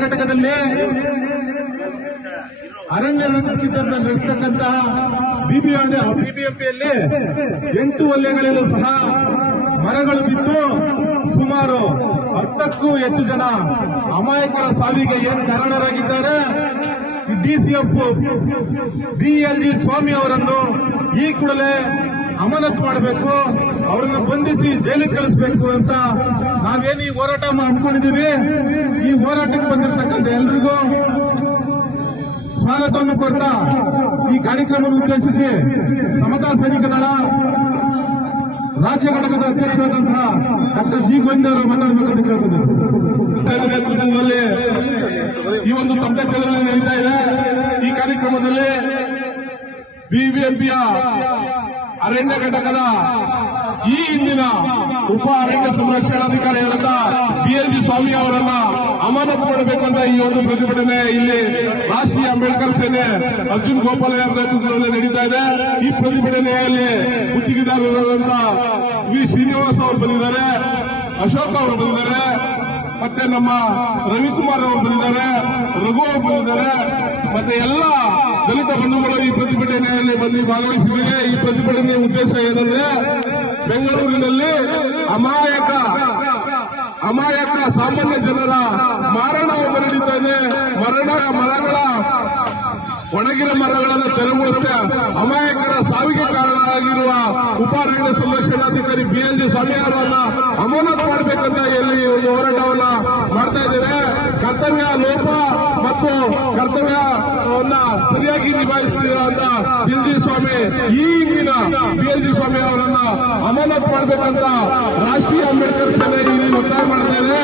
ಘಟಕದಲ್ಲಿ ಅರಣ್ಯ ನಡೆಸತಕ್ಕಂತಹ ಬಿಬಿಎಂಪಿಯಲ್ಲಿ ಎಂಟು ವಲಯಗಳಲ್ಲೂ ಸಹ ಮರಗಳು ಬಿದ್ದು ಸುಮಾರು ಹತ್ತಕ್ಕೂ ಹೆಚ್ಚು ಜನ ಅಮಾಯಕರ ಸಾವಿಗೆ ಏನು ಕಾರಣರಾಗಿದ್ದಾರೆ? ಡಿಸಿಎಫ್ ಬಿಎಲ್ಜಿ ಸ್ವಾಮಿ ಅವರನ್ನು ಈ ಕೂಡಲೇ ಅಮಾನತು ಮಾಡಬೇಕು, ಅವರನ್ನು ಬಂಧಿಸಿ ಜೈಲಿಗೆ ಕಳಿಸಬೇಕು ಅಂತ ನಾವೇನು ಈ ಹೋರಾಟ ಹಮ್ಮಿಕೊಂಡಿದ್ದೀವಿ ಈ ಹೋರಾಟಕ್ಕೆ ಬಂದಿರತಕ್ಕಂಥ ಎಲ್ರಿಗೂ ಸ್ವಾಗತವನ್ನು ಕೊಡ್ತಾ ಈ ಕಾರ್ಯಕ್ರಮವನ್ನು ಉದ್ದೇಶಿಸಿ ಸಮತಾ ಸೈನಿಕ ದಳ ರಾಜ್ಯ ಘಟಕದ ಅಧ್ಯಕ್ಷರಾದಂತಹ ಡಾಕ್ಟರ್ ಜಿ. ಗೋವಿಂದ ಅವರು ಮಾತಾಡಬೇಕಂತ ಕೇಳ್ತಿದ್ದಾರೆ ಈ ಒಂದು ಚಳವಳಿ ನಡೀತಾ ಇದೆ. ಈ ಕಾರ್ಯಕ್ರಮದಲ್ಲಿ ಬಿಬಿಎಂಪಿಯ ಅರಣ್ಯ ಘಟಕದ ಈ ಹಿಂದಿನ ಉಪ ಅರಣ್ಯ ಸಂರಕ್ಷಣಾಧಿಕಾರಿಯಾದ ಜಿ ಸ್ವಾಮಿ ಅವರನ್ನ ಅಮಾನತು ಮಾಡಬೇಕಂತ ಈ ಒಂದು ಪ್ರತಿಭಟನೆ ಇಲ್ಲಿ ರಾಷ್ಟ್ರೀಯ ಅಂಬೇಡ್ಕರ್ ಸೇನೆ ಅರ್ಜುನ್ ಗೋಪಾಲಯ್ಯ ನೇತೃತ್ವದಲ್ಲಿ ನಡೀತಾ ಇದೆ. ಈ ಪ್ರತಿಭಟನೆಯಲ್ಲಿ ಗುತ್ತಿಗೆದಾರರಾದಂತ ವಿ ಶ್ರೀನಿವಾಸ್ ಅವರು ಬಂದಿದ್ದಾರೆ, ಅಶೋಕ್ ಅವರು ಬಂದಿದ್ದಾರೆ, ಮತ್ತೆ ನಮ್ಮ ರವಿಕುಮಾರ್ ಅವರು ಬಂದಿದ್ದಾರೆ, ರಘು ಅವರು ಬಂದಿದ್ದಾರೆ, ಮತ್ತೆ ಎಲ್ಲ ದಲಿತ ಬಂಧುಗಳು ಈ ಪ್ರತಿಭಟನೆಯಲ್ಲಿ ಬಂದು ಭಾಗವಹಿಸಿದ್ದಾರೆ ಈ ಪ್ರತಿಭಟನೆಯ ಉದ್ದೇಶ ಏನಂದ್ರೆ ಬೆಂಗಳೂರಿನಲ್ಲಿ ಅಮಾಯಕ ಅಮಾಯಕ ಸಾಮಾನ್ಯ ಜನರ ಮಾರಣ ಬರೆದಿದ್ದೇನೆ ಮರಣ ಮರಗಳ ಒಣಗಿನ ಮರಗಳನ್ನು ತೆರವುವಂತೆ ಅಮಾಯಕರ ಸಾವಿಗೆ ಕಾರಣರಾಗಿರುವ ಉಪಾರಣ್ಯ ಸಂರಕ್ಷಣಾಧಿಕಾರಿ ಬಿಎಲ್ಜಿ ಸ್ವಾಮಿ ಅವರನ್ನ ಅಮಾನತು ಮಾಡಬೇಕಂತ ಇಲ್ಲಿ ಒಂದು ಹೋರಾಟವನ್ನ ಮಾಡ್ತಾ ಇದ್ದೇವೆ ಕರ್ತವ್ಯ, ಲೋಪ ಮತ್ತು ಕರ್ತವ್ಯವನ್ನ ಸರಿಯಾಗಿ ನಿಭಾಯಿಸ್ತೀರಾ ಅಂತ ದಿಲ್ಜಿ ಸ್ವಾಮಿ ಈ ಹಿಂದಿನ ಬಿ ಎಲ್ ಜಿ ಸ್ವಾಮಿ ಅವರನ್ನ ಅಮಾನತ್ ಮಾಡಬೇಕಂತ ರಾಷ್ಟ್ರೀಯ ಅಂಬೇಡ್ಕರ್ ಸೇನೆ ಇಲ್ಲಿ ಒತ್ತಾಯ ಮಾಡ್ತಾ ಇದೆ.